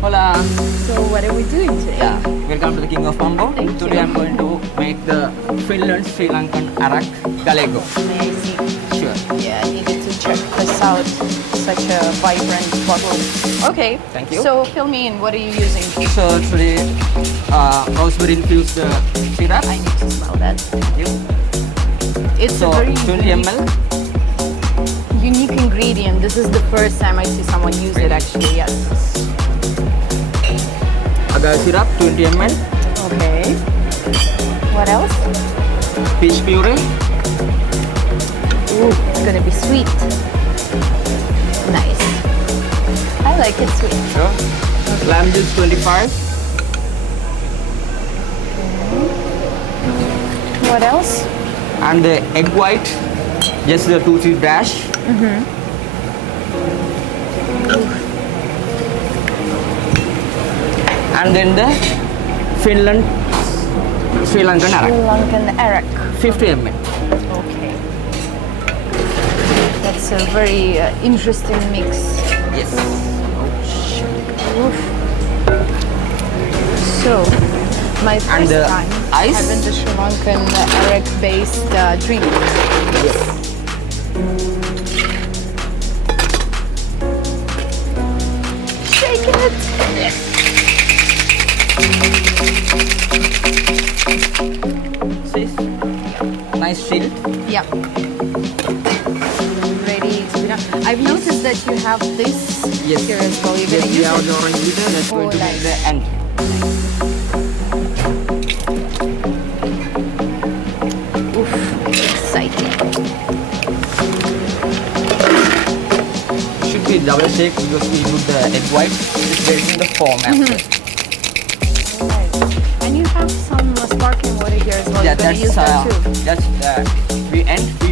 Hola. So what are we doing today? Yeah, welcome to the King of Mambo. Thank Today you. I'm going to make the Finnland Sri Lankan Arrack Gallego. May I see? Sure. Yeah, I needed to check this out. Such a vibrant bottle. Okay. Thank you. So fill me in. What are you using? So today, rosemary infused syrup. I need to smell that. Thank you. It's So a very 20 ml. unique ingredient. This is the first time I see someone use it actually, yes. Agave syrup 20 ml. Okay. What else? Peach puree. Ooh, it's gonna be sweet. Nice. I like it sweet. Sure. Lime juice 25. What else? And the egg white, just the 2-3 dash. And then the Finnland Sri Lankan Sri Arrack, Lankan Arrack. 50 ml. Okay. That's a very interesting mix. Yes. Oof. So, my And first the time ice? having the Sri Lankan Arrack-based drink. Yes. Shake it! See? Nice shield. Yeah. Ready to be done. I've noticed that you have this Yes. here as well. You're Yes, gonna we use have it. the orange bitter that's going to be nice. the end. Oof, exciting. Should be double shake because we put the egg white. It's getting the foam after. Alright. And you have some sparkling water here as well. Yeah, You're gonna use that too. that's we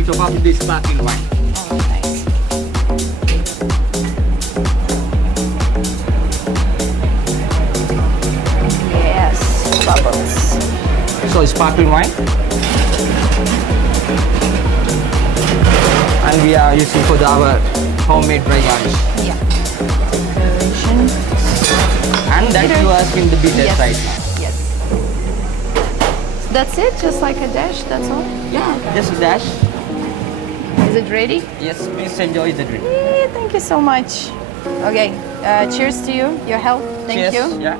top up with the sparkling wine. Oh, nice. Yes, bubbles. So sparkling wine. And we are using for our homemade dry garnish. Yeah. Decoration. And that Bitter. you are asking the bitter Yes. right now. Yes. That's it? Just like a dash? That's all? Yeah, just a dash. Is it ready? Yes, please enjoy the drink. Thank you so much. Okay. Cheers to you. Your health. Thank Cheers. you. Yeah.